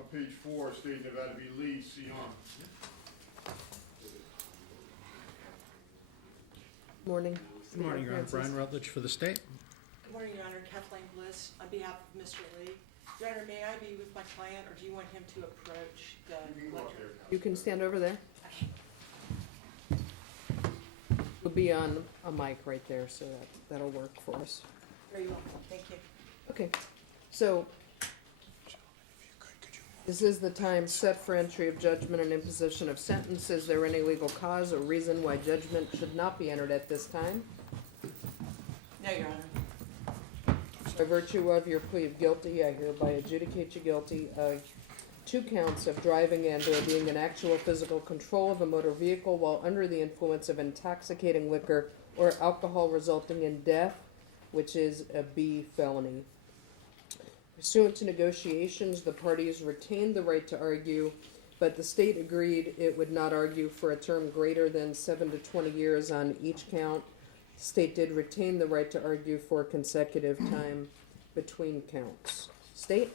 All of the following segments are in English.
of page 4, stating that that'd be Lee, Seong. Morning. Good morning, Your Honor. Francis. Brian Rutledge for the state. Good morning, Your Honor. Kathleen Bliss on behalf of Mr. Lee. Your Honor, may I be with my client, or do you want him to approach the You can go up lectern? there. You can stand over there. We'll be on a mic right there, so that'll work for us. Very welcome. Thank you. Okay, so this is the time set for entry of judgment and imposition of sentence. Is there any legal cause or reason why judgment should not be entered at this time? No, Your Honor. By virtue of your plea of guilty, I hereby adjudicate you guilty of 2 counts of driving and/or being in actual physical control of a motor vehicle while under the influence of intoxicating liquor or alcohol resulting in death, which is a B felony. Pursuant to negotiations, the parties retained the right to argue, but the state agreed it would not argue for a term greater than 7 to 20 years on each count. The state did retain the right to argue for consecutive time between counts. State?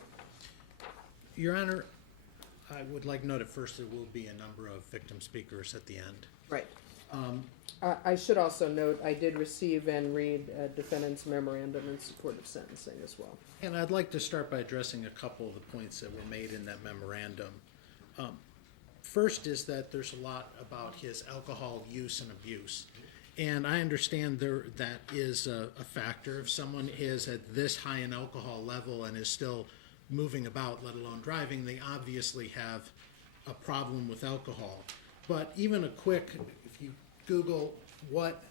Your Honor, I would like to note at first there will be a number of victim speakers at the end. Right. I should also note, I did receive and read defendant's memorandum in support of sentencing as well. And I'd like to start by addressing a couple of the points that were made in that memorandum. First is that there's a lot about his alcohol use and abuse. And I understand that is a factor. If someone is at this high an alcohol level and is still moving about, let alone driving, they obviously have a problem with alcohol. But even a quick, if you Google what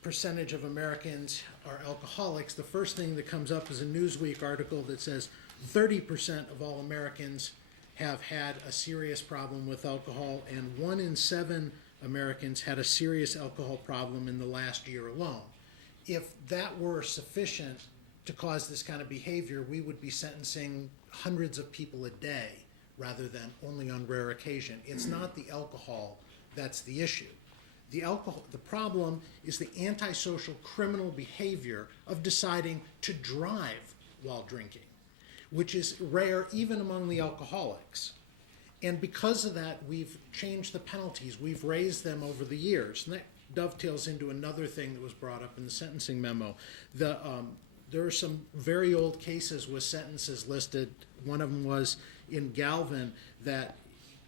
percentage of Americans are alcoholics, the first thing that comes up is a Newsweek article that says 30% of all Americans have had a serious problem with alcohol, and 1 in 7 Americans had a serious alcohol problem in the last year alone. If that were sufficient to cause this kind of behavior, we would be sentencing hundreds of people a day rather than only on rare occasion. It's not the alcohol that's the issue. The problem is the antisocial criminal behavior of deciding to drive while drinking, which is rare even among the alcoholics. And because of that, we've changed the penalties. We've raised them over the years. And that dovetails into another thing that was brought up in the sentencing memo. There are some very old cases with sentences listed. One of them was in Galvin that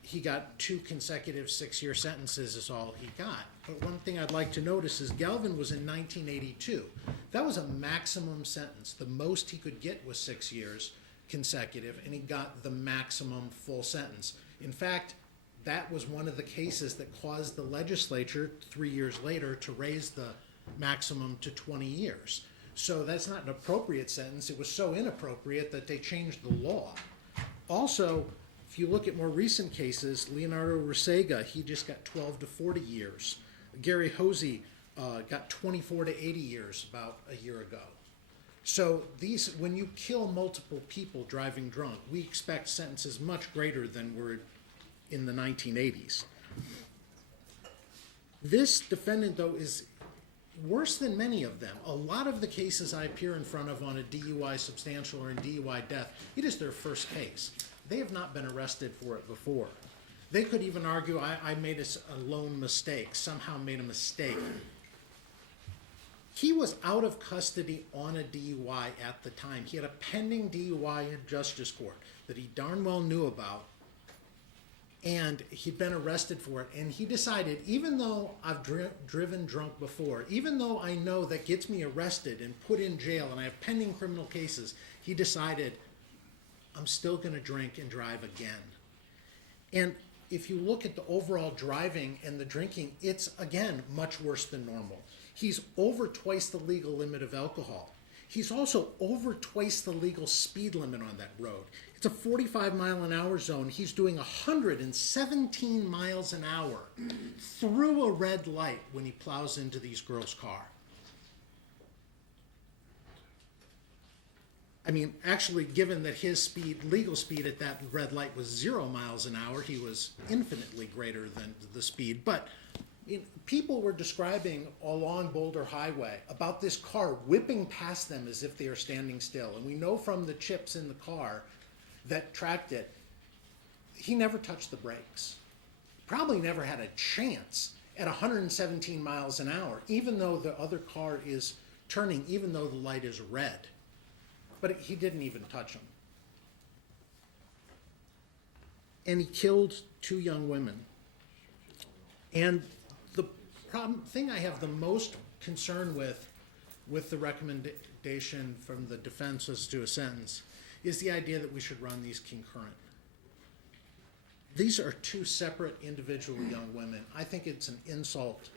he got 2 consecutive 6-year sentences is all he got. But one thing I'd like to notice is Galvin was in 1982. That was a maximum sentence. The most he could get was 6 years consecutive, and he got the maximum full sentence. In fact, that was one of the cases that caused the legislature 3 years later to raise the maximum to 20 years. So that's not an appropriate sentence. It was so inappropriate that they changed the law. Also, if you look at more recent cases, Leonardo Resega, he just got 12 to 40 years. Gary Hosey got 24 to 80 years about a year ago. So when you kill multiple people driving drunk, we expect sentences much greater than were in the 1980s. This defendant, though, is worse than many of them. A lot of the cases I appear in front of on a DUI substantial or in DUI death, it is their first case. They have not been arrested for it before. They could even argue, I made a lone mistake, somehow made a mistake. He was out of custody on a DUI at the time. He had a pending DUI in justice court that he darn well knew about, and he'd been arrested for it. And he decided, even though I've driven drunk before, even though I know that gets me arrested and put in jail and I have pending criminal cases, he decided, I'm still going to drink and drive again. And if you look at the overall driving and the drinking, it's, again, much worse than normal. He's over twice the legal limit of alcohol. He's also over twice the legal speed limit on that road. It's a 45-mile-an-hour zone. He's doing 117 miles an hour through a red light when he plows into these girls' car. I mean, actually, given that his legal speed at that red light was 0 miles an hour, he was infinitely greater than the speed. But people were describing along Boulder Highway about this car whipping past them as if they are standing still. And we know from the chips in the car that tracked it, he never touched the brakes. Probably never had a chance at 117 miles an hour, even though the other car is turning, even though the light is red. But he didn't even touch him. And he killed 2 young women. And the thing I have the most concern with the recommendation from the defense as to a sentence, is the idea that we should run these concurrent. These are 2 separate individual young women. I think it's an insult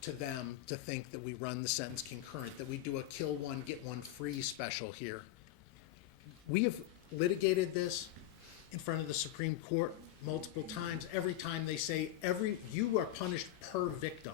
to them to think that we run the sentence concurrent, that we do a kill one, get one free special here. We have litigated this in front of the Supreme Court multiple times. Every time they say, you are punished per victim.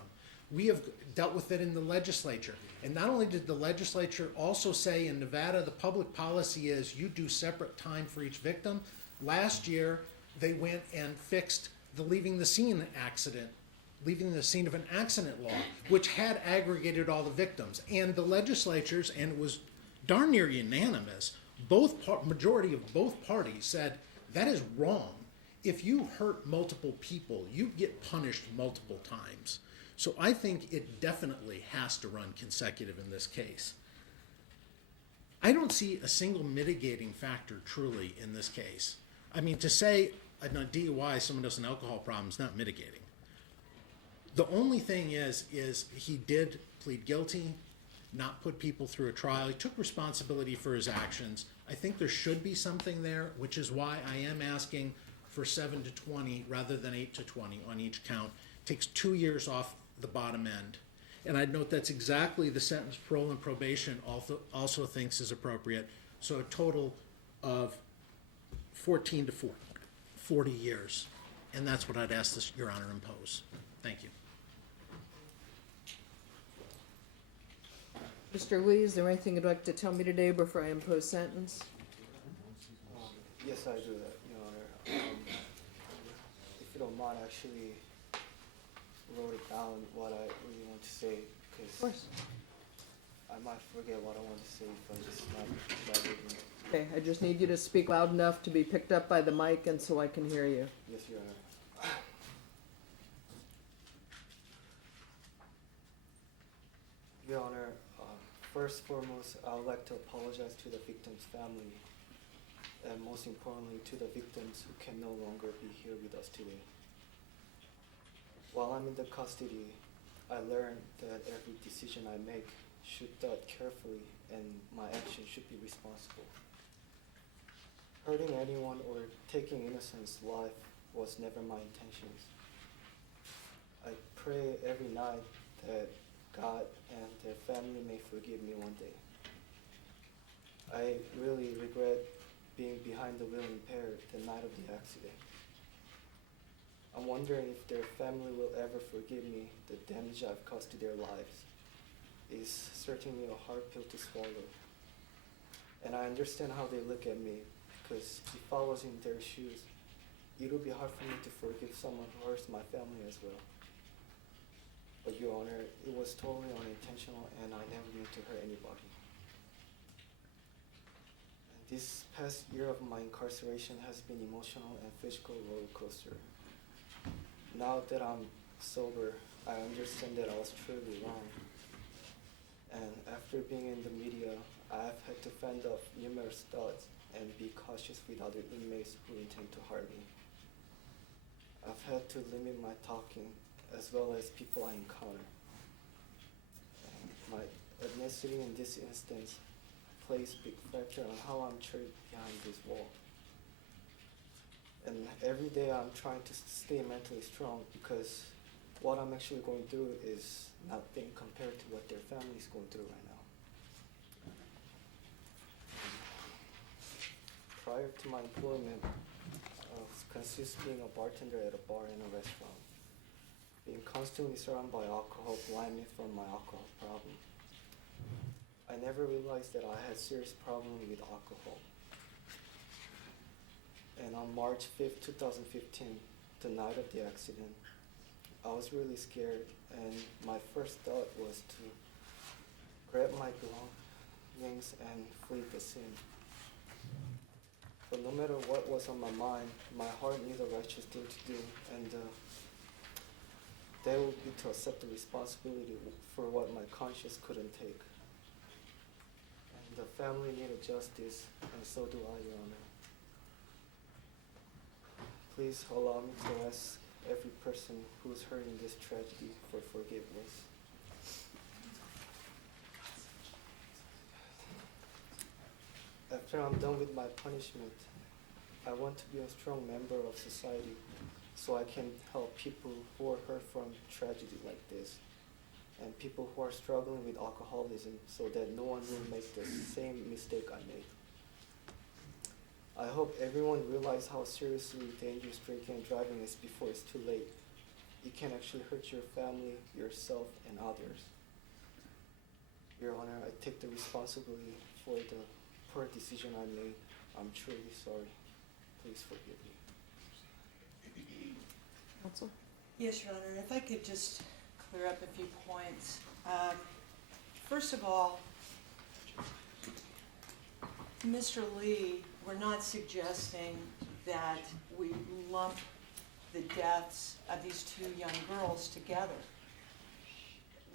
We have dealt with it in the legislature. And not only did the legislature also say in Nevada, the public policy is you do separate time for each victim. Last year, they went and fixed the leaving the scene of an accident law, which had aggregated all the victims. And the legislatures, and it was darn near unanimous, majority of both parties said, that is wrong. If you hurt multiple people, you get punished multiple times. So I think it definitely has to run consecutive in this case. I don't see a single mitigating factor truly in this case. I mean, to say a DUI, someone has an alcohol problem, is not mitigating. The only thing is he did plead guilty, not put people through a trial. He took responsibility for his actions. I think there should be something there, which is why I am asking for 7 to 20 rather than 8 to 20 on each count. Takes 2 years off the bottom end. And I'd note that's exactly the sentence parole and probation also thinks is appropriate. So a total of 14 to 40 years. And that's what I'd ask this, Your Honor, impose. Thank you. Mr. Lee, is there anything you'd like to tell me today before I impose sentence? Yes, I do that, Your Honor. If you don't mind, I actually wrote it down what I really want to say, Of because course. I might forget what I want to say if I'm just not reading it. Okay, I just need you to speak loud enough to be picked up by the mic and so I can hear you. Yes, Your Honor. Your Honor, first and foremost, I would like to apologize to the victim's family, and most importantly, to the victims who can no longer be here with us today. While I'm in the custody, I learned that every decision I make should thought carefully, and my actions should be responsible. Hurting anyone or taking innocent's life was never my intentions. I pray every night that God and their family may forgive me one day. I really regret being behind the wheel impaired the night of the accident. I'm wondering if their family will ever forgive me the damage I've caused to their lives. It's certainly a hard pill to swallow. And I understand how they look at me, because if I was in their shoes, it would be hard for me to forgive someone who hurts my family as well. But Your Honor, it was totally unintentional and I never meant to hurt anybody. And this past year of my incarceration has been emotional and physical roller coaster. Now that I'm sober, I understand that I was truly wrong. And after being in the media, I have had to fend off numerous thoughts and be cautious with other inmates who intend to harm me. I've had to limit my talking as well as people I encounter. And my ethnicity in this instance plays a big factor on how I'm treated behind this wall. And every day I'm trying to stay mentally strong, because what I'm actually going through is nothing compared to what their family is going through right now. Prior to my employment, I was consistently being a bartender at a bar and a restaurant. Being constantly surrounded by alcohol blind me from my alcohol problem. I never realized that I had serious problems with alcohol. And on March 5th, 2015, the night of the accident, I was really scared, and my first thought was to grab my belongings and flee the scene. But no matter what was on my mind, my heart knew the righteous thing to do, and that would be to accept the responsibility for what my conscience couldn't take. And the family needed justice, and so do I, Your Honor. Please allow me to ask every person who's hurt in this tragedy for forgiveness. After I'm done with my punishment, I want to be a strong member of society so I can help people who are hurt from tragedy like this, and people who are struggling with alcoholism so that no one will make the same mistake I made. I hope everyone realizes how seriously dangerous drinking and driving is before it's too late. It can actually hurt your family, yourself, and others. Your Honor, I take the responsibility for the poor decision I made. I'm truly sorry. Please forgive me. Counsel? Yes, Your Honor, if I could just clear up a few points. First of all, Mr. Lee, we're not suggesting that we lump the deaths of these two young girls together.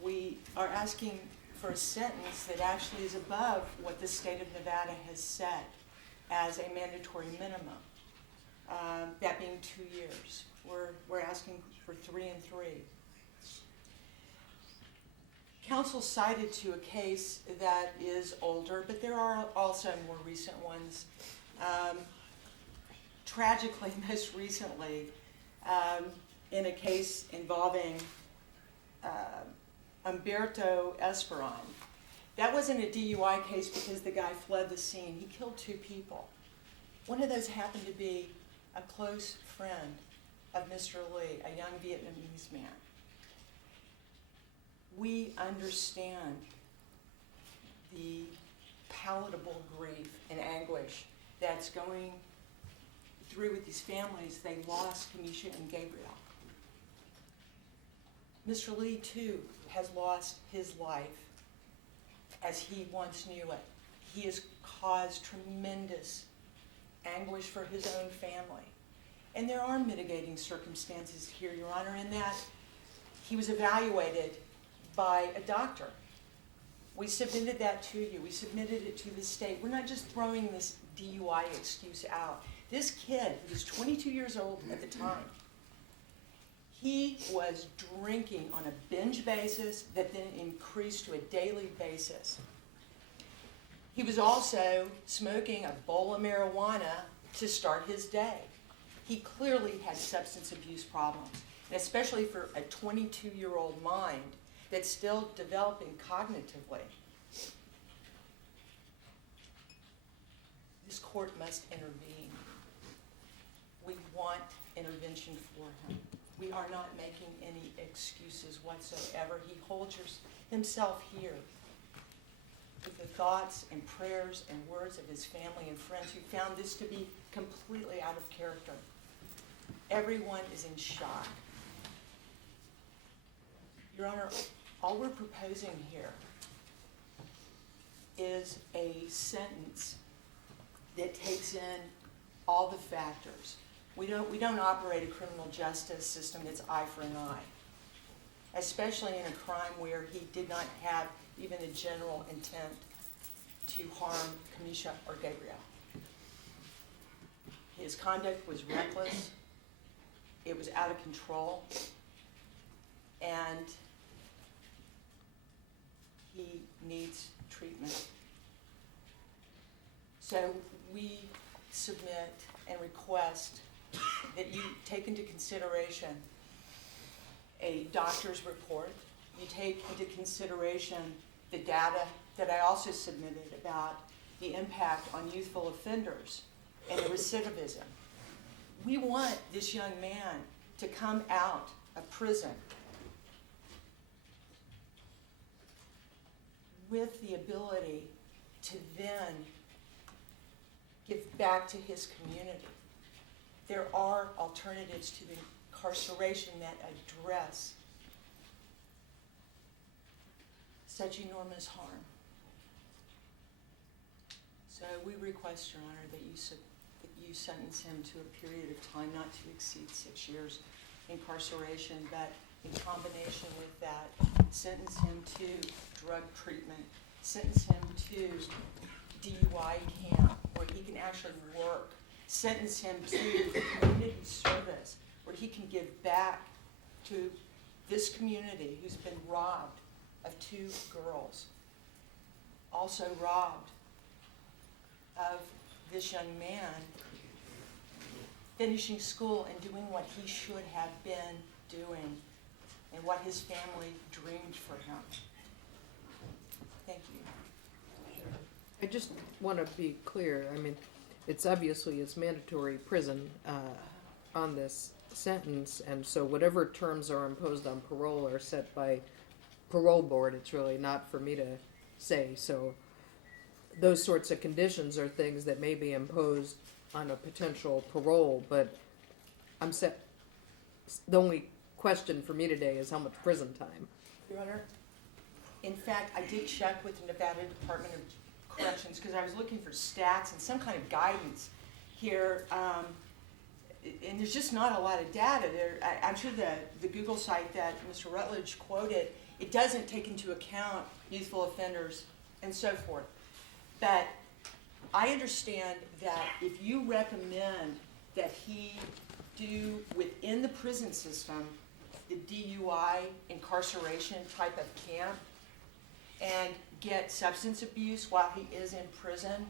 We are asking for a sentence that actually is above what the state of Nevada has set as a mandatory minimum, that being 2 years. We're asking for 3 and 3. Counsel cited to a case that is older, but there are also more recent ones. Tragically, most recently, in a case involving Umberto Esperon. That wasn't a DUI case because the guy fled the scene. He killed 2 people. One of those happened to be a close friend of Mr. Lee, a young Vietnamese man. We understand the palatable grief and anguish that's going through with these families. They lost Kamisha and Gabriel. Mr. Lee, too, has lost his life as he once knew it. He has caused tremendous anguish for his own family. And there are mitigating circumstances here, Your Honor, in that he was evaluated by a doctor. We submitted that to you. We submitted it to the state. We're not just throwing this DUI excuse out. This kid, who was 22 years old at the time, he was drinking on a binge basis that then increased to a daily basis. He was also smoking a bowl of marijuana to start his day. He clearly had substance abuse problems, and especially for a 22-year-old mind that's still developing cognitively. This court must intervene. We want intervention for him. We are not making any excuses whatsoever. He holds himself here with the thoughts and prayers and words of his family and friends who found this to be completely out of character. Everyone is in shock. Your Honor, all we're proposing here is a sentence that takes in all the factors. We don't operate a criminal justice system that's eye for an eye, especially in a crime where he did not have even a general intent to harm Kamisha or Gabriel. His conduct was reckless, it was out of control, and he needs treatment. So we submit and request that you take into consideration a doctor's report. You take into consideration the data that I also submitted about the impact on youthful offenders and the recidivism. We want this young man to come out of prison with the ability to then give back to his community. There are alternatives to incarceration that address such enormous harm. So we request, Your Honor, that you that you sentence him to a period of time not to exceed 6 years incarceration, but in combination with that, sentence him to drug treatment, sentence him to DUI camp where he can actually work, sentence him to community service where he can give back to this community who's been robbed of 2 girls, also robbed of this young man finishing school and doing what he should have been doing and what his family dreamed for him. Thank you. I just want to be clear, I mean, it's obviously it's mandatory prison on this sentence, and so whatever terms are imposed on parole are set by parole board. It's really not for me to say. So those sorts of conditions are things that may be imposed on a potential parole, but the only question for me today is how much prison time. Your Honor, in fact, I did check with the Nevada Department of Corrections because I was looking for stats and some kind of guidance here, and there's just not a lot of data there. I'm sure the Google site that Mr. Rutledge quoted, it doesn't take into account youthful offenders and so forth. But I understand that if you recommend that he do within the prison system the DUI incarceration type of camp and get substance abuse while he is in prison,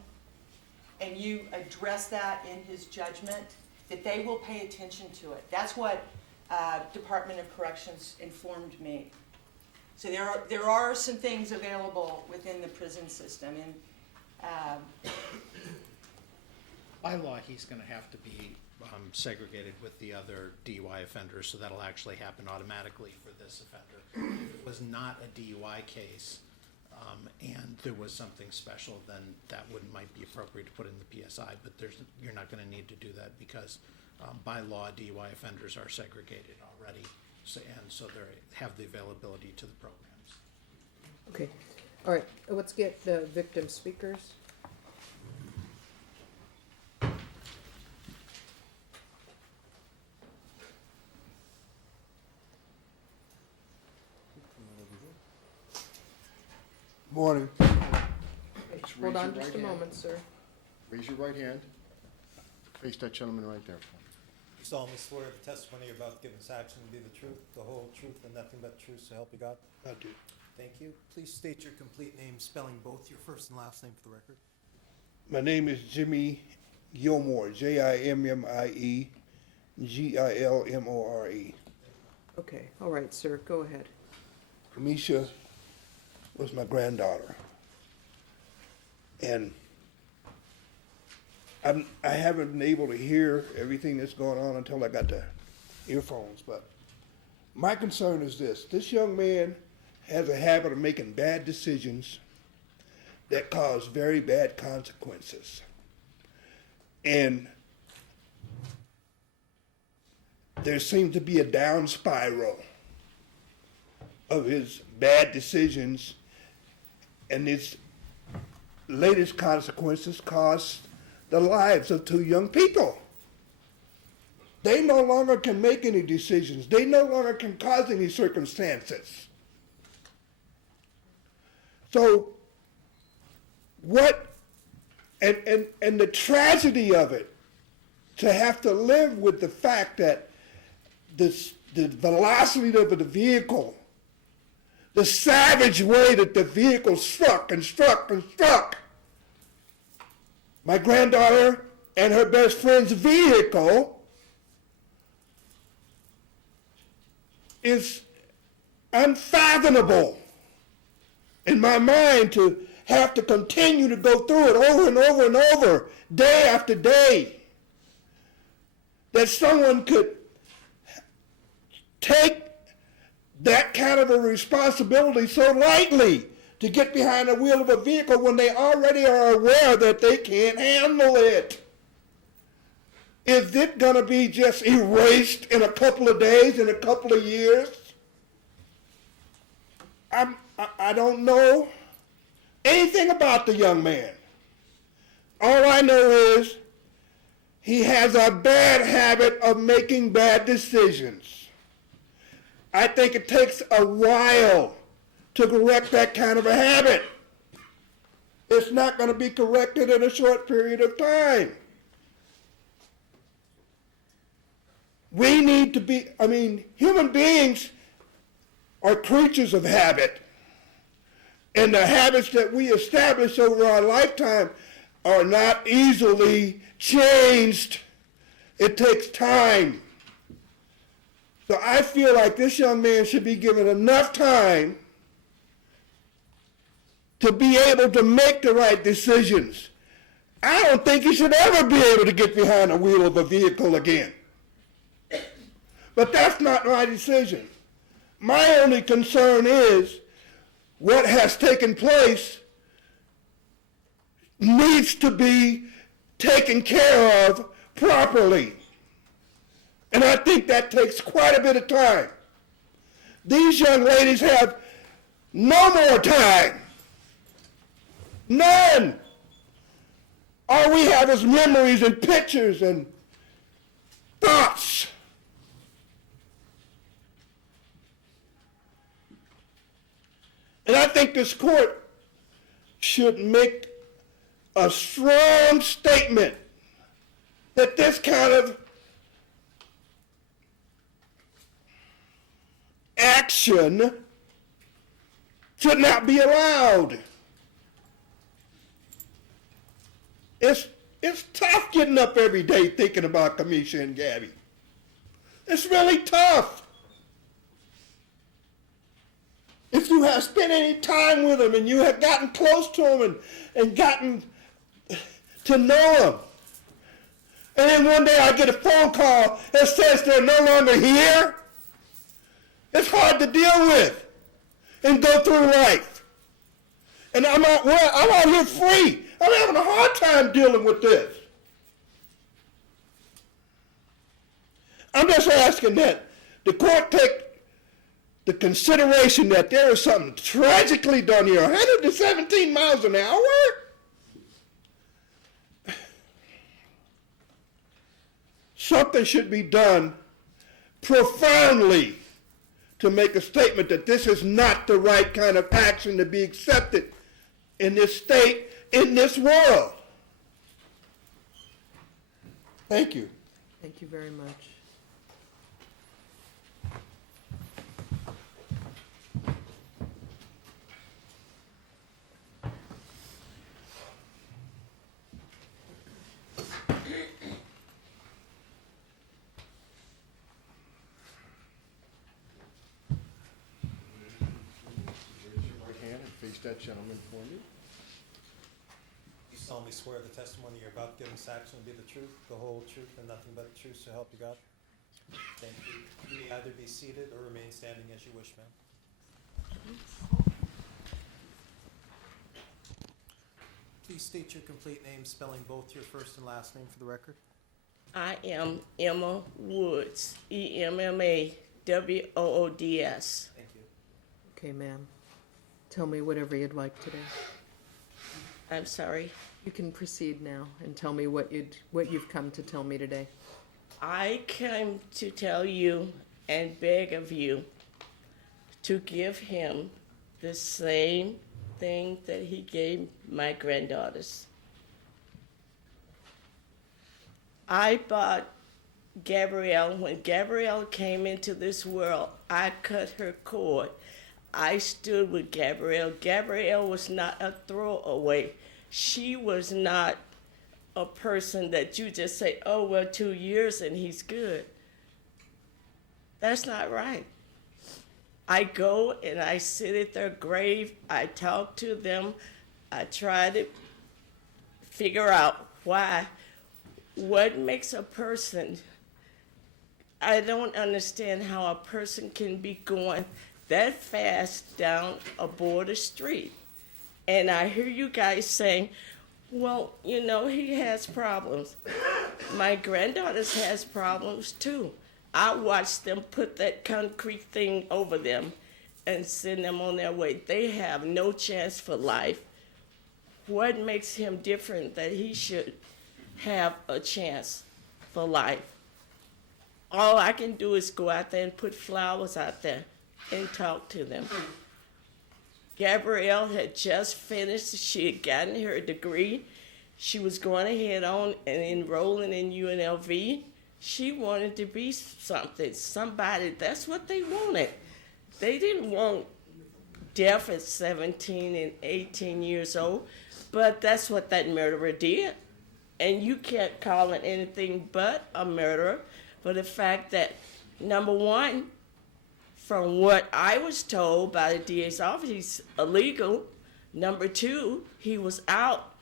and you address that in his judgment, that they will pay attention to it. That's what Department of Corrections informed me. So there are some things available within the prison system, and By law, he's going to have to be segregated with the other DUI offenders, so that'll actually happen automatically for this offender. If it was not a DUI case and there was something special, then that might be appropriate to put in the PSI, but you're not going to need to do that because by law, DUI offenders are segregated already, and so they have the availability to the programs. Okay, all right, let's get the victim speakers. Morning. Hold on just a moment, sir. Raise your right hand. Face that gentleman right there. You solemnly swear the testimony you're about to give this action to be the truth, the whole truth, and nothing but the truth, so help you God? I do. Thank you. Please state your complete name, spelling both your first and last name for the record. My name is Jimmy Gilmore, Jimmie Gilmore. Okay, all right, sir, go ahead. Kamisha was my granddaughter. And I haven't been able to hear everything that's going on until I got the earphones. But my concern is this young man has a habit of making bad decisions that cause very bad consequences. And there seems to be a down spiral of his bad decisions, and his latest consequences cost the lives of 2 young people. They no longer can make any decisions. They no longer can cause any circumstances. So and the tragedy of it, to have to live with the fact that the velocity of the vehicle, the savage way that the vehicle struck and struck and struck my granddaughter and her best friend's vehicle is unfathomable in my mind, to have to continue to go through it over and over and over, day after day. That someone could take that kind of a responsibility so lightly to get behind the wheel of a vehicle when they already are aware that they can't handle it. Is it going to be just erased in a couple of days, in a couple of years? I don't know anything about the young man. All I know is he has a bad habit of making bad decisions. I think it takes a while to correct that kind of a habit. It's not going to be corrected in a short period of time. We need to be, human beings are creatures of habit. And the habits that we establish over our lifetime are not easily changed. It takes time. So I feel like this young man should be given enough time to be able to make the right decisions. I don't think he should ever be able to get behind the wheel of a vehicle again. But that's not my decision. My only concern is what has taken place needs to be taken care of properly. And I think that takes quite a bit of time. These young ladies have no more time. None. All we have is memories and pictures and thoughts. And I think this court should make a strong statement that this kind of action should not be allowed. It's tough getting up every day thinking about Kamisha and Gabby. It's really tough. If you have spent any time with them and you have gotten close to them and gotten to know them, and then one day I get a phone call that says they're no longer here, it's hard to deal with and go through life. And I'm out here free. I'm having a hard time dealing with this. I'm just asking that the court take the consideration that there is something tragically done here. 117 miles an hour? Something should be done profoundly to make a statement that this is not the right kind of action to be accepted in this state, in this world. Thank you. Thank you very much. Raise your right hand and face that gentleman for me. You solemnly swear the testimony you're about to give in this action will be the truth, the whole truth, and nothing but the truth, so help you God? Thank you. You may either be seated or remain standing as you wish, ma'am. Please state your complete name, spelling both your first and last name for the record. I am Emma Woods, EMMAWOODS. Thank you. Okay, ma'am. Tell me whatever you'd like today. I'm sorry. You can proceed now and tell me what you've come to tell me today. I came to tell you and beg of you to give him the same thing that he gave my granddaughters. I bought Gabrielle. When Gabrielle came into this world, I cut her cord. I stood with Gabrielle. Gabrielle was not a throwaway. She was not a person that you just say, oh, well, 2 years and he's good. That's not right. I go and I sit at their grave. I talk to them. I try to figure out what makes a person. I don't understand how a person can be going that fast down a border street. And I hear you guys saying, well, you know, he has problems. My granddaughters has problems too. I watch them put that concrete thing over them and send them on their way. They have no chance for life. What makes him different that he should have a chance? for life. All I can do is go out there and put flowers out there and talk to them. Gabrielle had just finished. She had gotten her degree. She was going ahead on and enrolling in UNLV. She wanted to be something, somebody. That's what they wanted. They didn't want death at 17 and 18 years old, but that's what that murderer did. And you can't call it anything but a murderer for the fact that, number one, from what I was told by the DA's office, he's illegal. Number two, he was out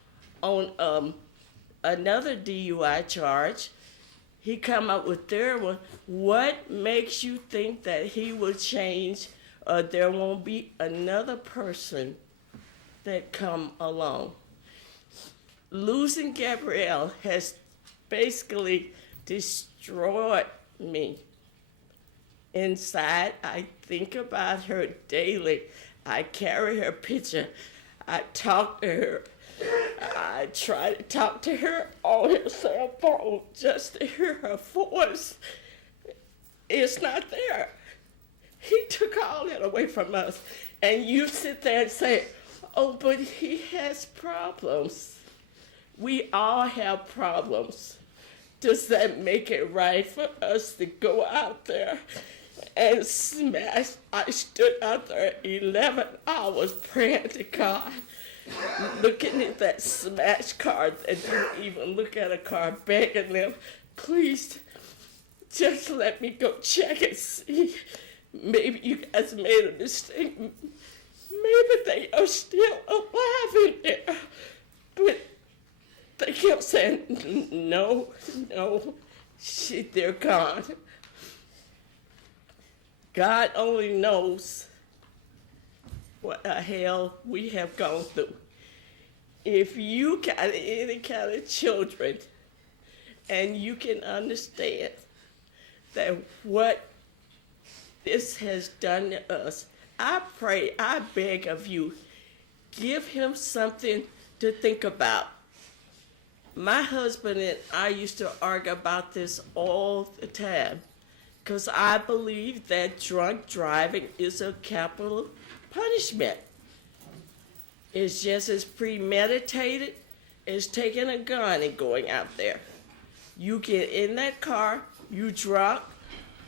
on another DUI charge. He come up with third one. What makes you think that he will change, or there won't be another person that come along? Losing Gabrielle has basically destroyed me. Inside, I think about her daily. I carry her picture. I talk to her. I try to talk to her on her cell phone just to hear her voice. It's not there. He took all that away from us. And you sit there and say, oh, but he has problems. We all have problems. Does that make it right for us to go out there and smash? I stood out there 11 hours praying to God, looking at that smash card and didn't even look at a car, begging them, please, just let me go check and see. Maybe you guys made a mistake. Maybe they are still alive in there. But they kept saying, no, they're gone. God only knows what the hell we have gone through. If you got any kind of children and you can understand that what this has done to us, I pray, I beg of you, give him something to think about. My husband and I used to argue about this all the time because I believe that drunk driving is a capital punishment. It's just as premeditated as taking a gun and going out there. You get in that car, you drunk,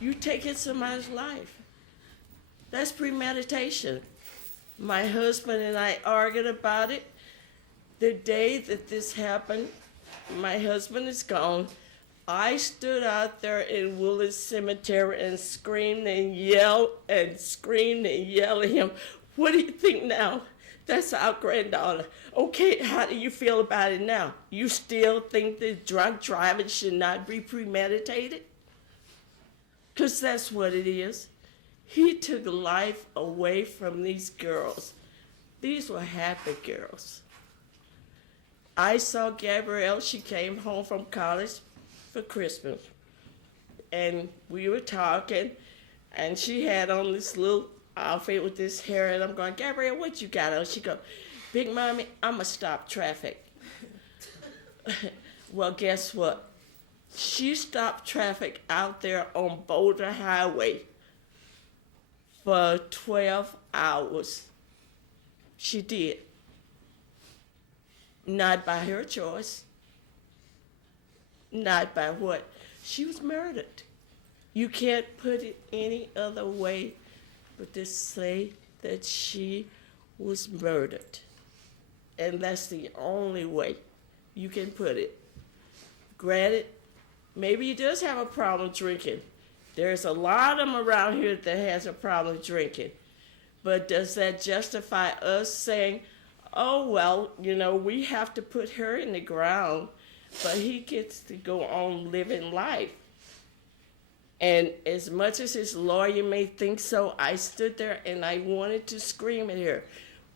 you taking somebody's life. That's premeditation. My husband and I argued about it. The day that this happened, my husband is gone. I stood out there in Willis Cemetery and screamed and yelled and screamed and yelled at him. What do you think now? That's our granddaughter. Okay, how do you feel about it now? You still think that drunk driving should not be premeditated? Because that's what it is. He took life away from these girls. These were happy girls. I saw Gabrielle. She came home from college for Christmas. And we were talking, and she had on this little outfit with this hair, and I'm going, Gabrielle, what you got on? She go, Big Mommy, I'm going to stop traffic. Well, guess what? She stopped traffic out there on Boulder Highway for 12 hours. She did. Not by her choice. Not by what? She was murdered. You can't put it any other way but to say that she was murdered. And that's the only way you can put it. Granted, maybe he does have a problem drinking. There's a lot of them around here that has a problem drinking. But does that justify us saying, oh, well, we have to put her in the ground, but he gets to go on living life? And as much as his lawyer may think so, I stood there and I wanted to scream at her.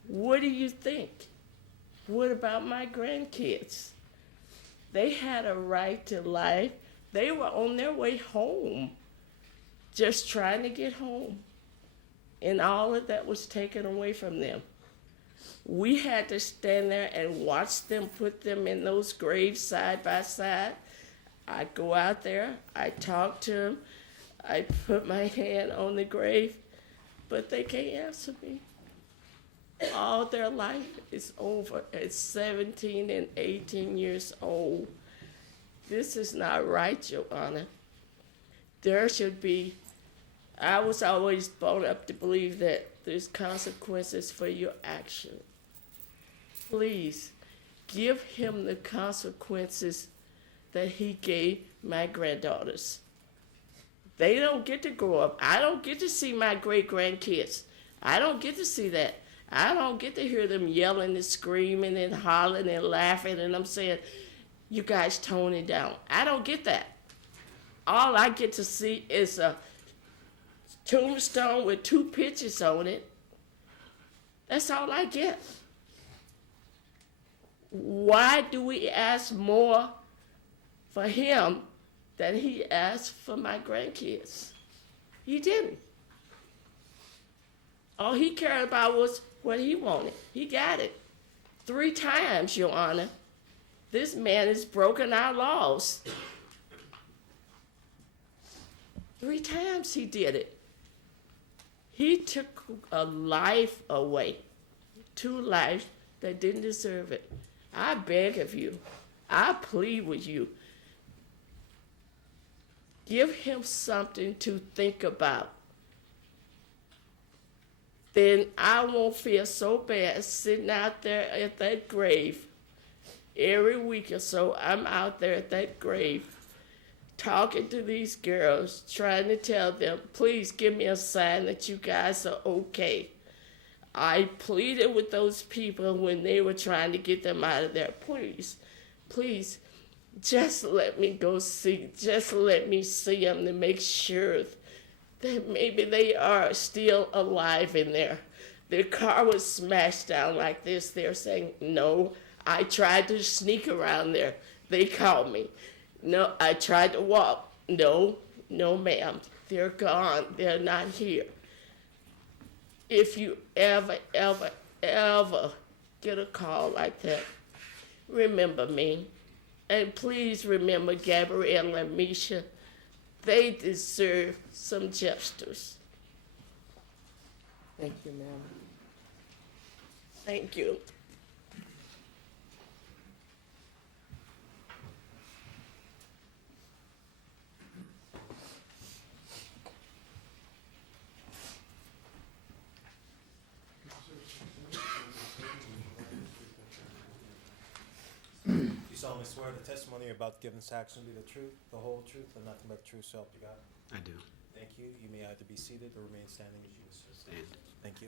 What do you think? What about my grandkids? They had a right to life. They were on their way home, just trying to get home. And all of that was taken away from them. We had to stand there and watch them put them in those graves side by side. I go out there, I talk to them, I put my hand on the grave, but they can't answer me. All their life is over at 17 and 18 years old. This is not right, Your Honor. There should be, I was always brought up to believe that there's consequences for your action. Please, give him the consequences that he gave my granddaughters. They don't get to grow up. I don't get to see my great-grandkids. I don't get to see that. I don't get to hear them yelling and screaming and hollering and laughing, and I'm saying, you guys tone it down. I don't get that. All I get to see is a tombstone with 2 pictures on it. That's all I get. Why do we ask more for him than he asked for my grandkids? He didn't. All he cared about was what he wanted. He got it. 3 times, Your Honor. This man has broken our laws. 3 times he did it. He took a life away, 2 lives that didn't deserve it. I beg of you, I plead with you, give him something to think about. Then I won't feel so bad sitting out there at that grave. Every week or so, I'm out there at that grave talking to these girls, trying to tell them, please give me a sign that you guys are okay. I pleaded with those people when they were trying to get them out of there. Please, please, just let me go see, just let me see them to make sure that maybe they are still alive in there. Their car was smashed down like this. They're saying, no, I tried to sneak around there. They called me. No, I tried to walk. No, ma'am. They're gone. They're not here. If you ever get a call like that, remember me. And please remember Gabrielle and Misha. They deserve some justice. Thank you, ma'am. Thank you. You solemnly swear the testimony you're about to give in this action will be the truth, the whole truth, and nothing but the truth, so help you God. I do. Thank you. You may either be seated or remain standing as you wish. Stand. Thank you.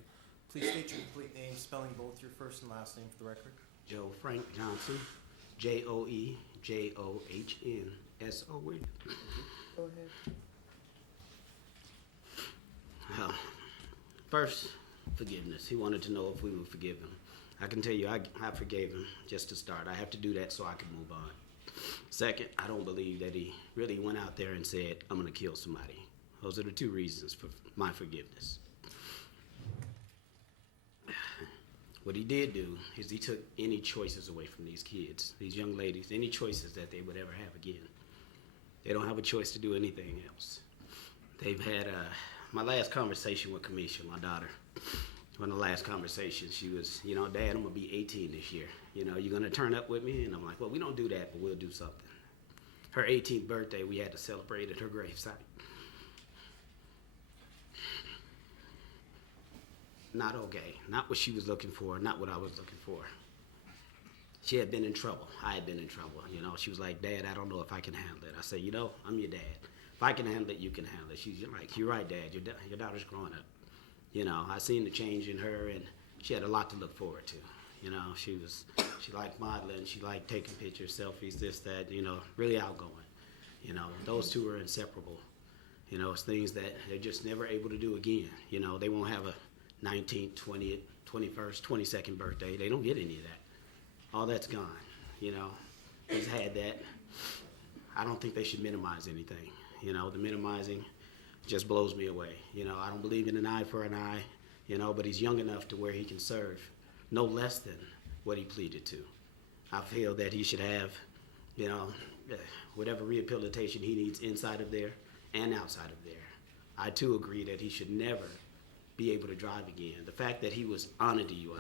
Please state your complete name, spelling both your first and last name for the record. Joe Frank Johnson, JoeJohnsson. Go ahead. Well, first, forgiveness. He wanted to know if we would forgive him. I can tell you I forgave him just to start. I have to do that so I can move on. Second, I don't believe that he really went out there and said, I'm going to kill somebody. Those are the 2 reasons for my forgiveness. What he did do is he took any choices away from these kids, these young ladies, any choices that they would ever have again. They don't have a choice to do anything else. They've had my last conversation with Kamisha, my daughter. In the last conversation, she was, Dad, I'm going to be 18 this year. You're going to turn up with me? And I'm like, well, we don't do that, but we'll do something. Her 18th birthday, we had to celebrate at her gravesite. Not okay. Not what she was looking for, not what I was looking for. She had been in trouble. I had been in trouble. She was like, Dad, I don't know if I can handle it. I said, I'm your dad. If I can handle it, you can handle it. She's like, you're right, Dad. Your daughter's growing up. I seen the change in her, and she had a lot to look forward to. She liked modeling, she liked taking pictures, selfies, this, that, really outgoing. Those 2 are inseparable. It's things that they're just never able to do again. They won't have a 19th, 20th, 21st, 22nd birthday. They don't get any of that. All that's gone. He's had that. I don't think they should minimize anything. The minimizing just blows me away. I don't believe in an eye for an eye, but he's young enough to where he can serve no less than what he pleaded to. I feel that he should have you know, whatever rehabilitation he needs inside of there and outside of there. I too agree that he should never be able to drive again. The fact that he was on a DUI,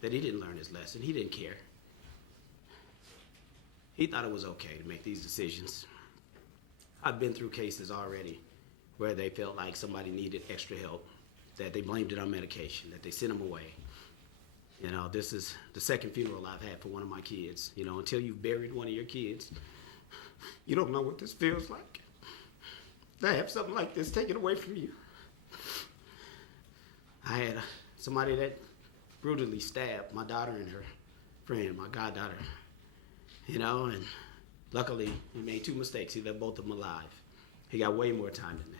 that he didn't learn his lesson, he didn't care. He thought it was okay to make these decisions. I've been through cases already where they felt like somebody needed extra help, that they blamed it on medication, that they sent him away. You know, this is the second funeral I've had for one of my kids. You know, until you've buried one of your kids, you don't know what this feels like. To have something like this taken away from you. I had somebody that brutally stabbed my daughter and her friend, my goddaughter. You know, and luckily he made 2 mistakes. He left both of them alive. He got way more time than that.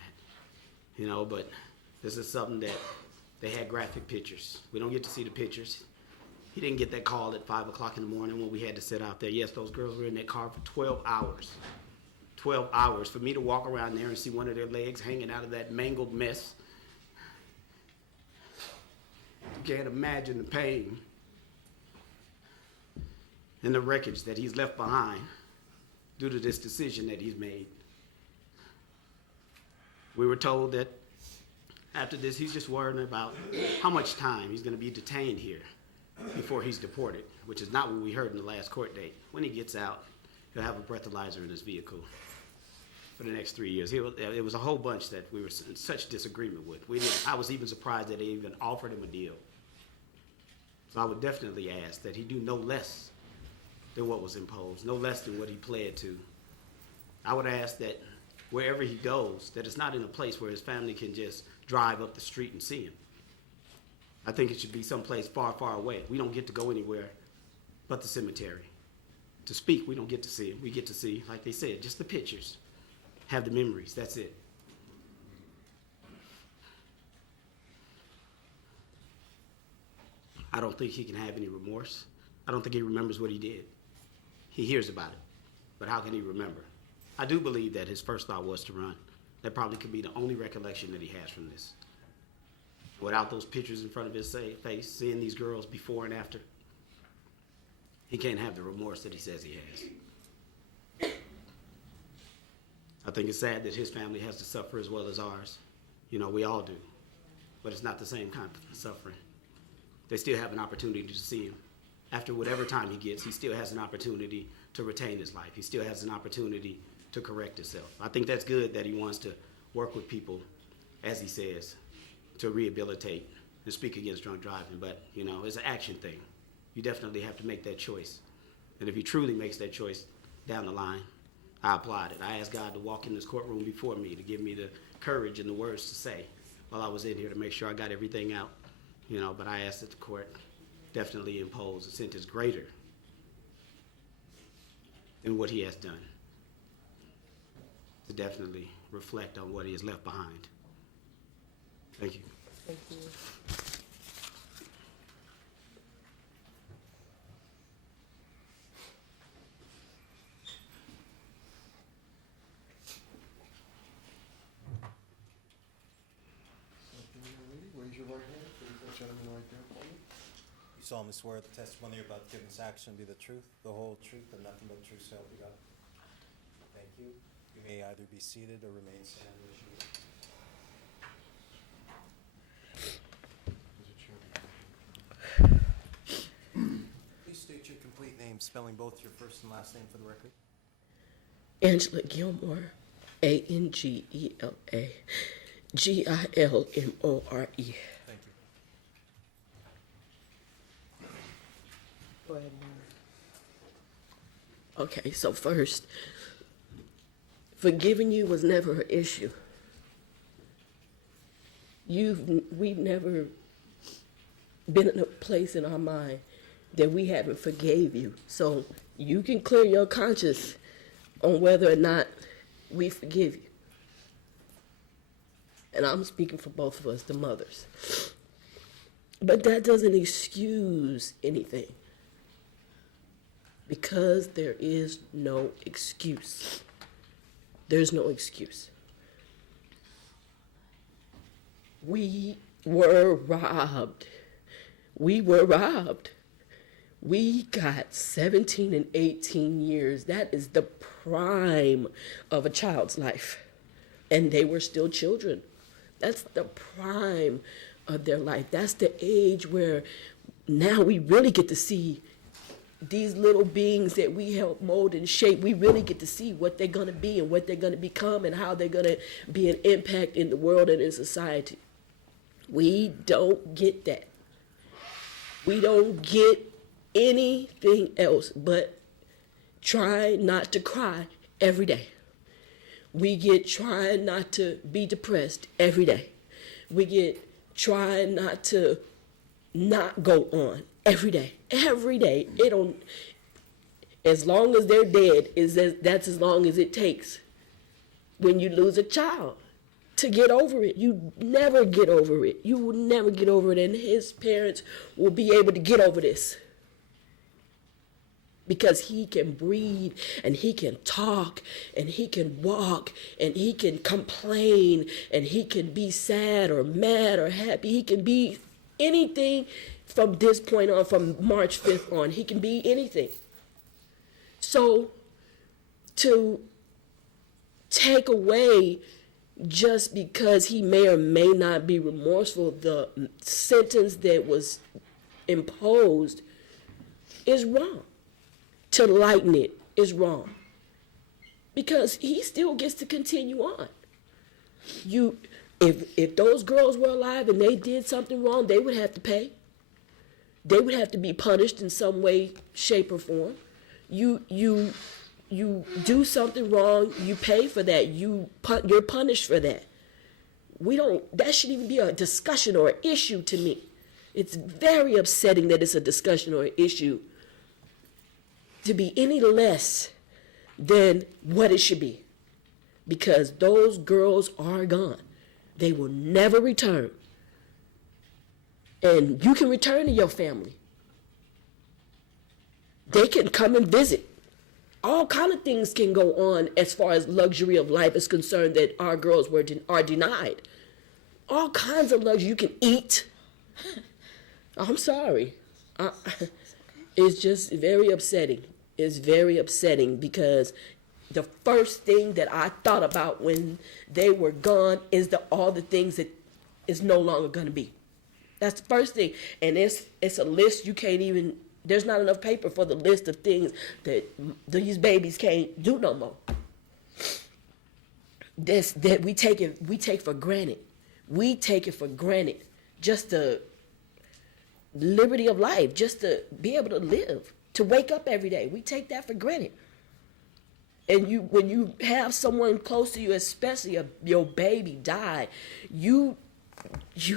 You know, but this is something that they had graphic pictures. We don't get to see the pictures. He didn't get that call at 5 o'clock in the morning when we had to sit out there. Yes, those girls were in that car for 12 hours. 12 hours for me to walk around there and see one of their legs hanging out of that mangled mess. You can't imagine the pain and the wreckage that he's left behind due to this decision that he's made. We were told that after this, he's just worrying about how much time he's going to be detained here before he's deported, which is not what we heard in the last court date. When he gets out, he'll have a breathalyzer in his vehicle for the next 3 years. It was a whole bunch that we were in such disagreement with. I was even surprised that they even offered him a deal. So I would definitely ask that he do no less than what was imposed, no less than what he pled to. I would ask that wherever he goes, that it's not in a place where his family can just drive up the street and see him. I think it should be someplace far, far away. We don't get to go anywhere but the cemetery. To speak, we don't get to see him. We get to see, like they said, just the pictures, have the memories, that's it. I don't think he can have any remorse. I don't think he remembers what he did. He hears about it, but how can he remember? I do believe that his first thought was to run. That probably could be the only recollection that he has from this. Without those pictures in front of his face, seeing these girls before and after, he can't have the remorse that he says he has. I think it's sad that his family has to suffer as well as ours. You know, we all do. But it's not the same kind of suffering. They still have an opportunity to see him. After whatever time he gets, he still has an opportunity to retain his life. He still has an opportunity to correct himself. I think that's good that he wants to work with people, as he says, to rehabilitate and speak against drunk driving. But, you know, it's an action thing. You definitely have to make that choice. And if he truly makes that choice down the line, I applaud it. I asked God to walk in this courtroom before me, to give me the courage and the words to say while I was in here to make sure I got everything out. You know, but I asked that the court definitely impose a sentence greater than what he has done, to definitely reflect on what he has left behind. Thank you. Thank you. Raise your right hand, please, that gentleman right there for me. You solemnly swear the testimony you're about to give in this action will be the truth, the whole truth, and nothing but the truth, so help you God. Thank you. You may either be seated or remain standing as you wish. There's a chair. Please state your complete name, spelling both your first and last name for the record. Angela Gilmore, Angela Gilmore. Thank you. Go ahead, Mary. Okay, so first, forgiving you was never an issue. We've never been in a place in our mind that we haven't forgave you. So you can clear your conscience on whether or not we forgive you. And I'm speaking for both of us, the mothers. But that doesn't excuse anything. Because there is no excuse. There's no excuse. We were robbed. We were robbed. We got 17 and 18 years. That is the prime of a child's life. And they were still children. That's the prime of their life. That's the age where now we really get to see these little beings that we help mold and shape. We really get to see what they're going to be and what they're going to become and how they're going to be an impact in the world and in society. We don't get that. We don't get anything else but try not to cry every day. We get trying not to be depressed every day. We get trying not to not go on every day. Every day. It don't, as long as they're dead, that's as long as it takes when you lose a child to get over it. You never get over it. You will never get over it, and his parents will be able to get over this. Because he can breathe and he can talk and he can walk and he can complain and he can be sad or mad or happy. He can be anything from this point on, from March 5th on. He can be anything. So to take away just because he may or may not be remorseful, the sentence that was imposed is wrong. To lighten it is wrong. Because he still gets to continue on. If those girls were alive and they did something wrong, they would have to pay. They would have to be punished in some way, shape, or form. You do something wrong, you pay for that. You're punished for that. That shouldn't even be a discussion or an issue to me. It's very upsetting that it's a discussion or an issue to be any less than what it should be. Because those girls are gone. They will never return. And you can return to your family. They can come and visit. All kind of things can go on as far as luxury of life is concerned that our girls are denied. All kinds of luxury. You can eat. I'm sorry. It's just very upsetting. It's very upsetting because the first thing that I thought about when they were gone is all the things that is no longer going to be. That's the first thing. And it's a list you can't even, there's not enough paper for the list of things that these babies can't do no more. That we take for granted. We take it for granted. Just the liberty of life, just to be able to live, to wake up every day. We take that for granted. And when you have someone close to you, especially your baby die, you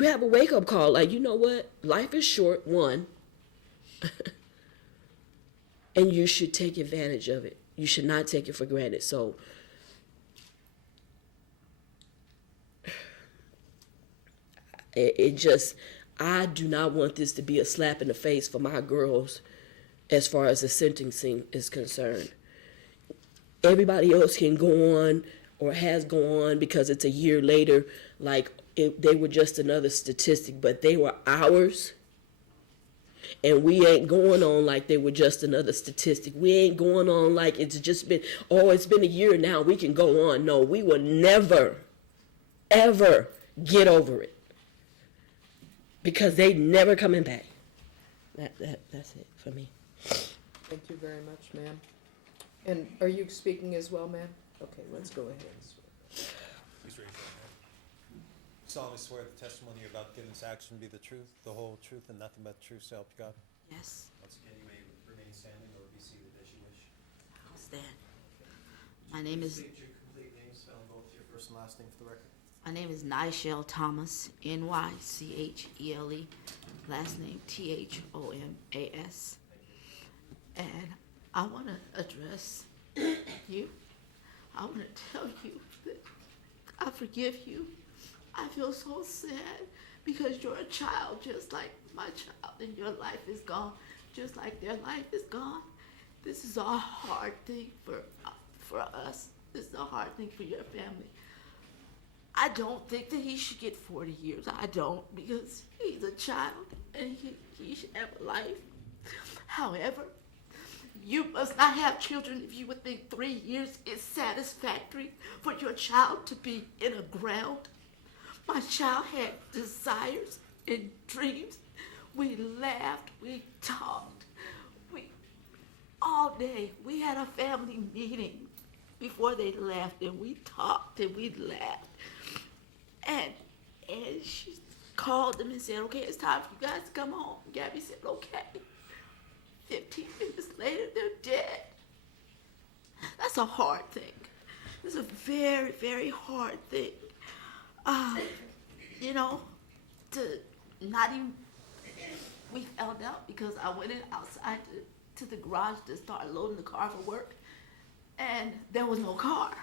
have a wake-up call. Like, you know what? Life is short, one. And you should take advantage of it. You should not take it for granted. So I do not want this to be a slap in the face for my girls as far as the sentencing is concerned. Everybody else can go on or has gone on because it's a year later, like they were just another statistic, but they were ours. And we ain't going on like they were just another statistic. We ain't going on like it's just been, it's been a year now, we can go on. No, we will never, ever get over it. Because they never coming back. That's it for me. Thank you very much, ma'am. And are you speaking as well, ma'am? Okay, let's go ahead. Please raise your hand. Solemnly swear the testimony you're about to give in this action be the truth, the whole truth, and nothing but the truth, so help you God. Yes, Once again, you may remain standing or be seated as you wish. I'll stand. My name is State your complete name, spelling both your first and last name for the record. Nychelle Thomas, Nychele, last name Thomas. And I want to address you. I want to tell you that I forgive you. I feel so sad because you're a child just like my child, and your life is gone just like their life is gone. This is a hard thing for us. This is a hard thing for your family. I don't think that he should get 40 years. I don't, because he's a child and he should have a life. However, you must not have children if you would think 3 years is satisfactory for your child to be in a ground. My child had desires and dreams. We laughed, we talked, all day. We had a family meeting before they left, and we talked and we laughed. And she called them and said, okay, it's time for you guys to come home. Gabby said, okay. 15 minutes later, they're dead. That's a hard thing. It's a very, very hard thing. You know, to not even, we found out because I went in outside to the garage to start loading the car for work, and there was no car.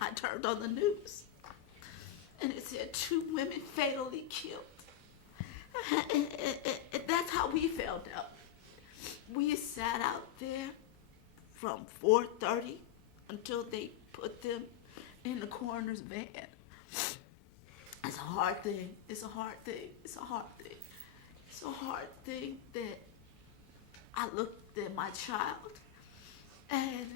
I turned on the news, and it said 2 women fatally killed. And that's how we found out. We sat out there from 4:30 until they put them in the coroner's van. It's a hard thing. It's a hard thing. It's a hard thing. It's a hard thing that I looked at my child and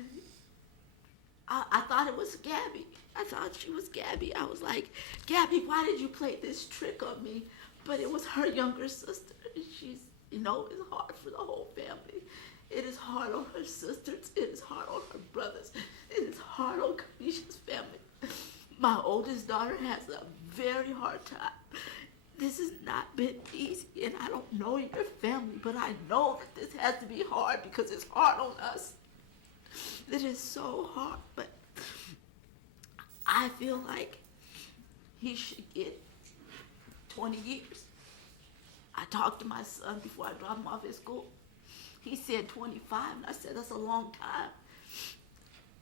I thought it was Gabby. I thought she was Gabby. I was like, Gabby, why did you play this trick on me? But it was her younger sister. She's, you know, it's hard for the whole family. It is hard on her sisters. It is hard on her brothers. It is hard on Kamisha's family. My oldest daughter has a very hard time. This has not been easy, and I don't know your family, but I know that this has to be hard because it's hard on us. It is so hard, but I feel like he should get 20 years. I talked to my son before I dropped him off at school. He said 25, and I said, that's a long time.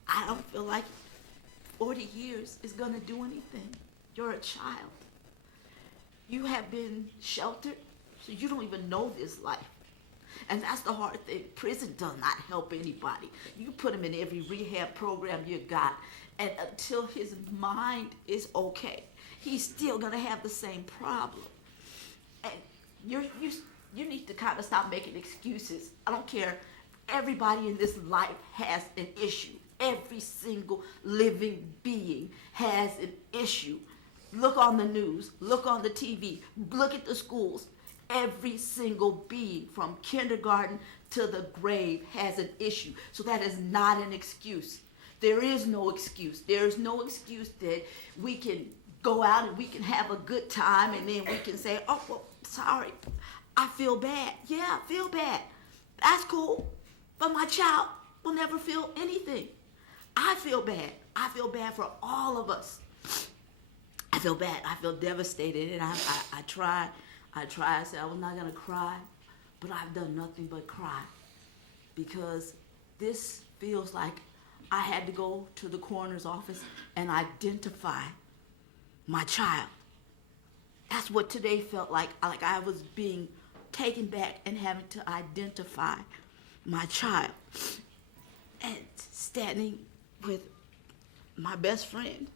I don't feel like 40 years is gonna do anything. You're a child. You have been sheltered, so you don't even know this life. And that's the hard thing. Prison does not help anybody. You put him in every rehab program you got, and until his mind is okay, he's still gonna have the same problem. And you need to kind of stop making excuses. I don't care. Everybody in this life has an issue. Every single living being has an issue. Look on the news, look on the TV, look at the schools. Every single being from kindergarten to the grave has an issue. So that is not an excuse. There is no excuse. There is no excuse that we can go out and we can have a good time and then we can say, oh, well, sorry, I feel bad. Yeah, I feel bad. That's cool. But my child will never feel anything. I feel bad. I feel bad for all of us. I feel bad. I feel devastated, and I try. I said I was not gonna cry, but I've done nothing but cry because this feels like I had to go to the coroner's office and identify my child. That's what today felt like I was being taken back and having to identify my child. And standing with my best friend.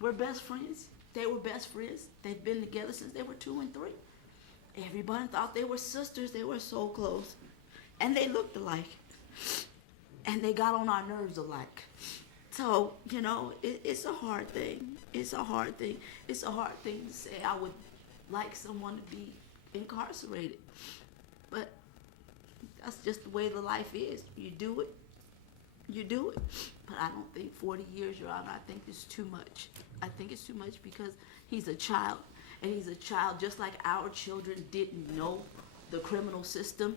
We're best friends. They were best friends. They've been together since they were 2 and 3. Everybody thought they were sisters. They were so close. And they looked alike. And they got on our nerves alike. So, you know, it's a hard thing. It's a hard thing. It's a hard thing to say I would like someone to be incarcerated. But that's just the way the life is. You do it. You do it. But I don't think 40 years, Your Honor, I think it's too much. I think it's too much because he's a child. And he's a child just like our children didn't know the criminal system.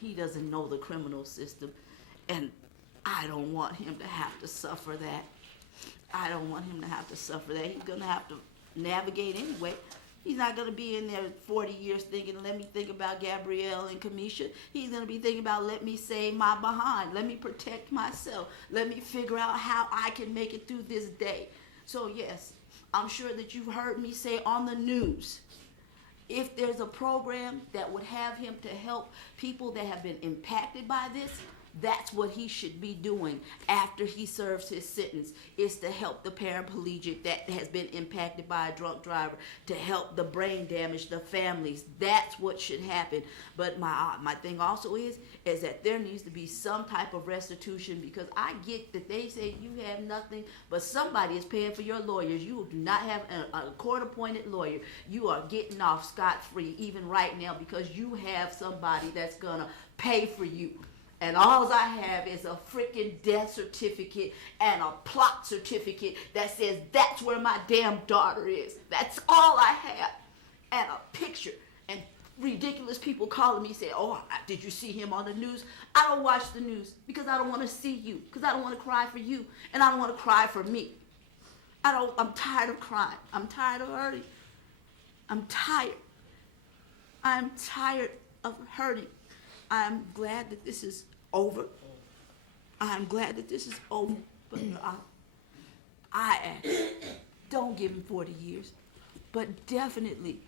He doesn't know the criminal system. And I don't want him to have to suffer that. I don't want him to have to suffer that. He's going to have to navigate anyway. He's not going to be in there 40 years thinking, let me think about Gabrielle and Kamisha. He's going to be thinking about, let me save my behind. Let me protect myself. Let me figure out how I can make it through this day. So yes, I'm sure that you've heard me say on the news, if there's a program that would have him to help people that have been impacted by this, That's what he should be doing after he serves his sentence, is to help the paraplegic that has been impacted by a drunk driver, to help the brain damage, the families. That's what should happen. But my thing also is that there needs to be some type of restitution, because I get that they say you have nothing, but somebody is paying for your lawyers. You do not have a court-appointed lawyer. You are getting off scot-free even right now because you have somebody that's gonna pay for you. And all I have is a freaking death certificate and a plot certificate that says that's where my damn daughter is. That's all I have. And a picture. And ridiculous people calling me saying, oh, did you see him on the news? I don't watch the news because I don't want to see you, because I don't want to cry for you, and I don't want to cry for me. I'm tired of crying. I'm tired of hurting. I'm tired. I'm tired of hurting. I'm glad that this is over. I'm glad that this is over. But I ask, don't give him 40 years, but definitely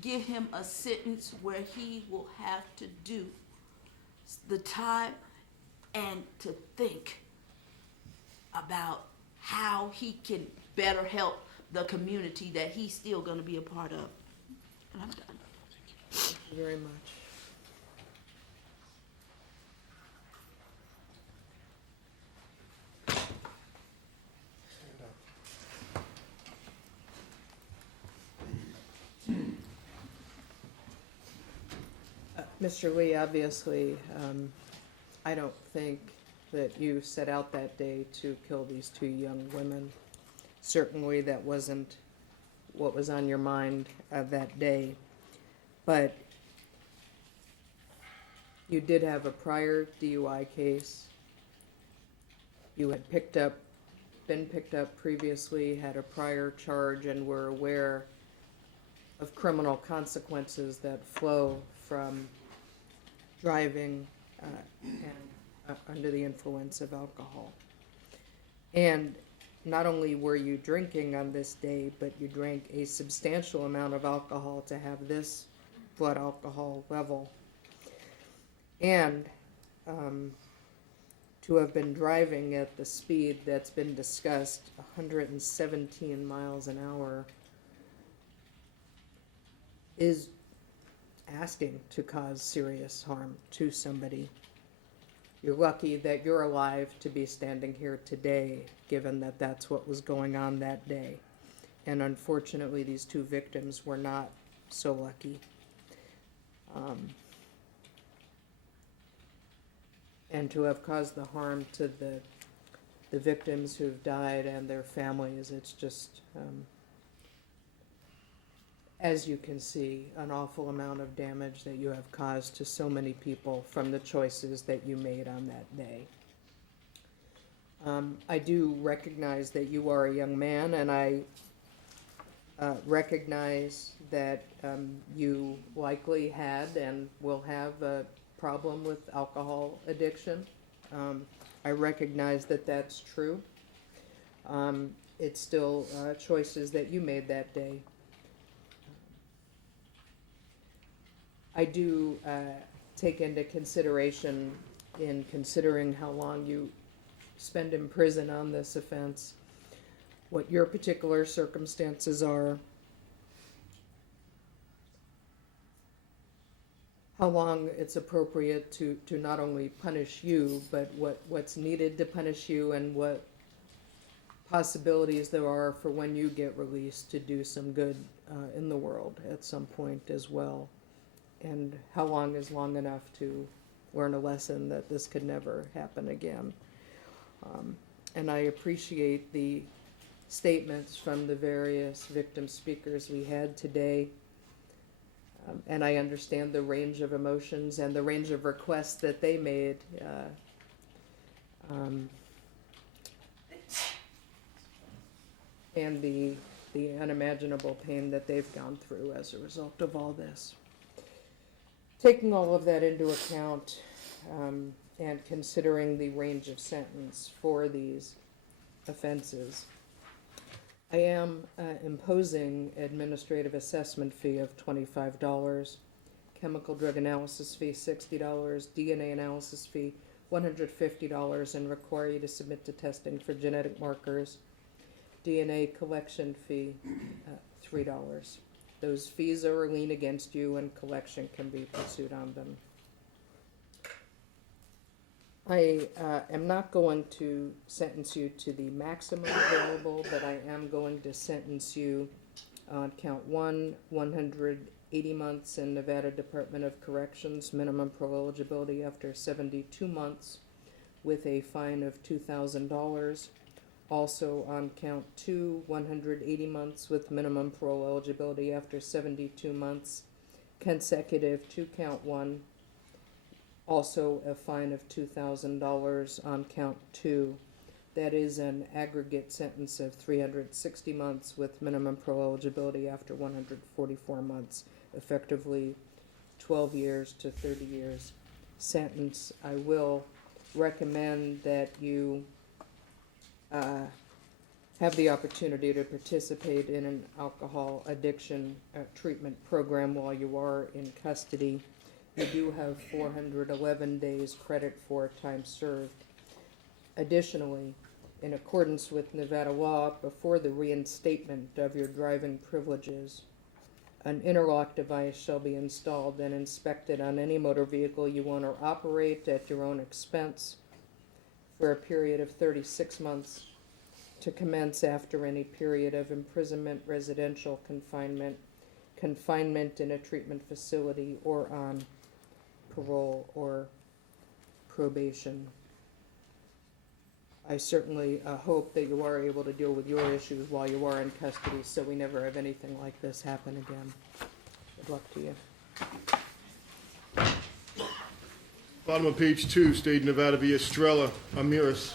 give him a sentence where he will have to do the time and to think about how he can better help the community that he's still going to be a part of. And I'm done. Thank you very much. Mr. Lee, obviously, I don't think that you set out that day to kill these two young women. Certainly that wasn't what was on your mind that day. But you did have a prior DUI case. You had been picked up previously, had a prior charge, and were aware of criminal consequences that flow from driving under the influence of alcohol. And not only were you drinking on this day, but you drank a substantial amount of alcohol to have this blood alcohol level. And to have been driving at the speed that's been discussed, 117 miles an hour, is asking to cause serious harm to somebody. You're lucky that you're alive to be standing here today, given that that's what was going on that day. And unfortunately, these two victims were not so lucky. And to have caused the harm to the victims who've died and their families, it's just, as you can see, an awful amount of damage that you have caused to so many people from the choices that you made on that day. I do recognize that you are a young man, and I recognize that you likely had and will have a problem with alcohol addiction. I recognize that that's true. It's still choices that you made that day. I do take into consideration, in considering how long you spend in prison on this offense, what your particular circumstances are, how long it's appropriate to not only punish you, but what's needed to punish you, and what possibilities there are for when you get released to do some good in the world at some point as well. And how long is long enough to learn a lesson that this could never happen again. And I appreciate the statements from the various victim speakers we had today. And I understand the range of emotions and the range of requests that they made. And the unimaginable pain that they've gone through as a result of all this. Taking all of that into account, and considering the range of sentence for these offenses, I am imposing administrative assessment fee of $25, chemical drug analysis fee $60, DNA analysis fee $150 and require you to submit to testing for genetic markers. DNA collection fee, $3. Those fees are a lien against you and collection can be pursued on them. I am not going to sentence you to the maximum available, but I am going to sentence you on count 180 months in Nevada Department of Corrections, minimum parole eligibility after 72 months with a fine of $2,000. Also on count 2, 180 months with minimum parole eligibility after 72 months consecutive to count 1. Also a fine of $2,000 on count 2. That is an aggregate sentence of 360 months with minimum parole eligibility after 144 months, effectively 12 years to 30 years sentence. I will recommend that you have the opportunity to participate in an alcohol addiction treatment program while you are in custody. You do have 411 days credit for time served. Additionally, in accordance with Nevada law, before the reinstatement of your driving privileges, an interlock device shall be installed and inspected on any motor vehicle you own or operate at your own expense for a period of 36 months to commence after any period of imprisonment, residential confinement, confinement in a treatment facility, or on parole or probation. I certainly hope that you are able to deal with your issues while you are in custody so we never have anything like this happen again. Good luck to you. Bottom of page 2, State of Nevada v. Estrella, Amiris.